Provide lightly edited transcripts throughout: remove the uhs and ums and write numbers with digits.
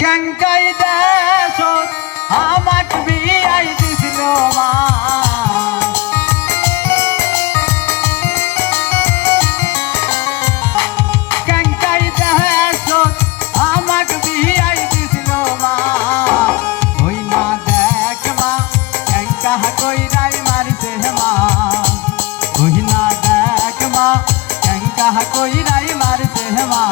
কেঙ্কাই দেশত আমাক বিয়াই দিছিল মা কেঙ্কাই দেশত আমাক বিয়াই দিছিল মা ওই না দেখ মা কেঙ্কা কইরাই মারিছে মা ওই না দেখ মা কেঙ্কা কইরাই মারিছে মা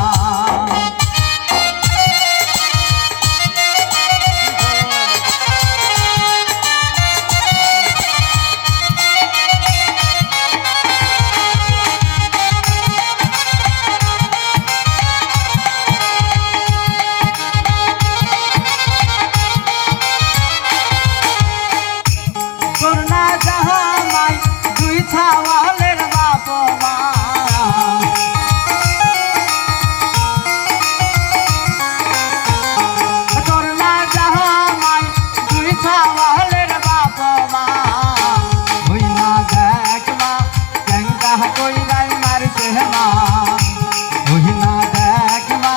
ছাওয়ালের বাপ মা করলা জাহামাই দুই ছাওয়ালের বাপ মা হই না দেখ মা কেঙ্কা কইরাই মারছে মা হই না দেখ মা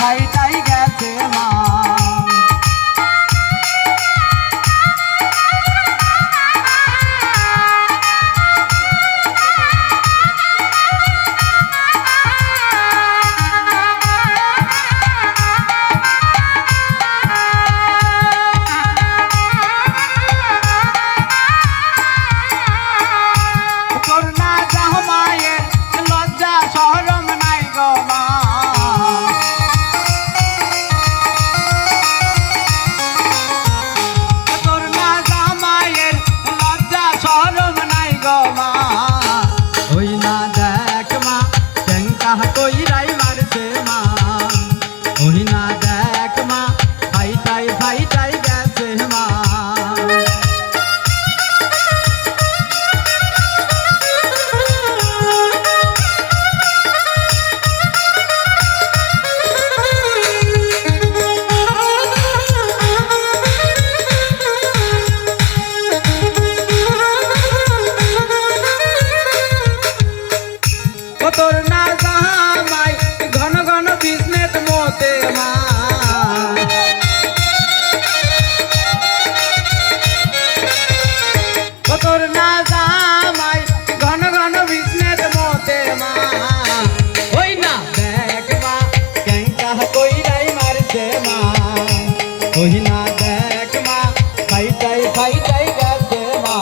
ভাইটাই গেছে মা কইরাই মারছে মা ওই না দেখ মা ভাইটাই গেছে মা তোর না জামাই ঘন ঘন বিজনেস মতে মা তোর না জামাই ঘন ঘন বিজনেস মতে মা ওই না দেখ মা কেঙ্কা কইরাই মারছে মা ওই না দেখ মা ভাইটাই গেছে মা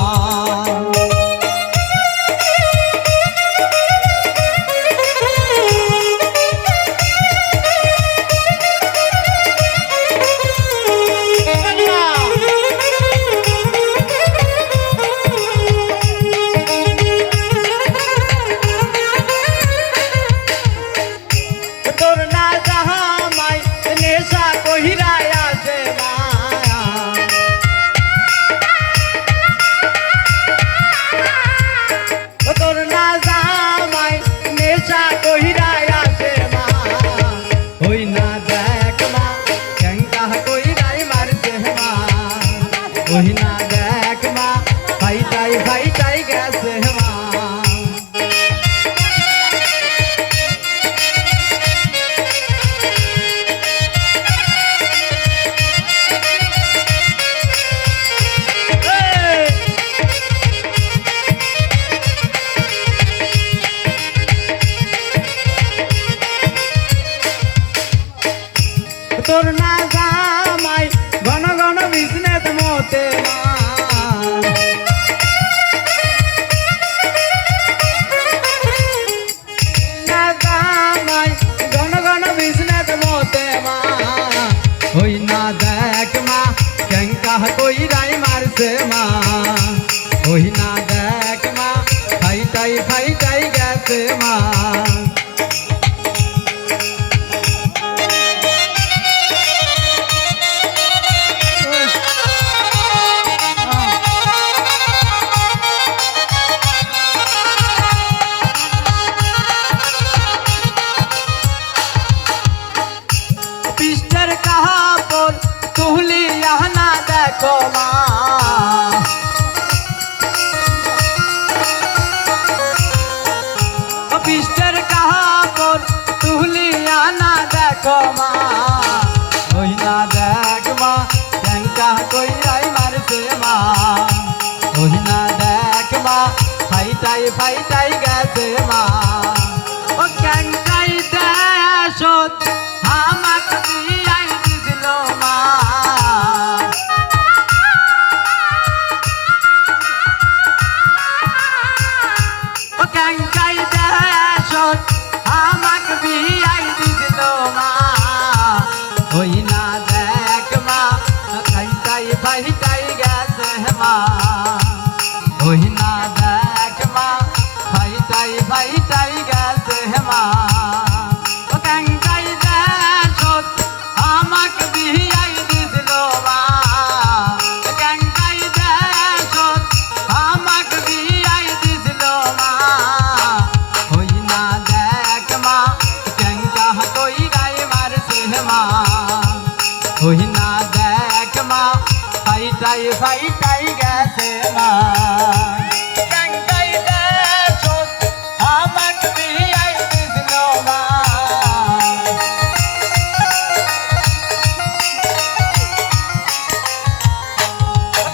তোর না জাহামাই নেশা কহিরাই আছে মা তোর না জামাই নেশা কহিরাই আছে মা ওই না দেখ মা কেঙ্কা কইরাই মারছে মা ওই না দেখ মা ভাইটাই গেছে মা তোর না জামাই ঘন ঘন বিজনেস মতে মা না জামাই ঘন ঘন বিজনেস মতে মা ওই না দেখ মা কেঙ্কা কইরাই মারছে মা ওই না দেখ মা ভাইটাই গেছে মা ওই না দেখ মা ফাইটাই ফাইটাই গেছে মা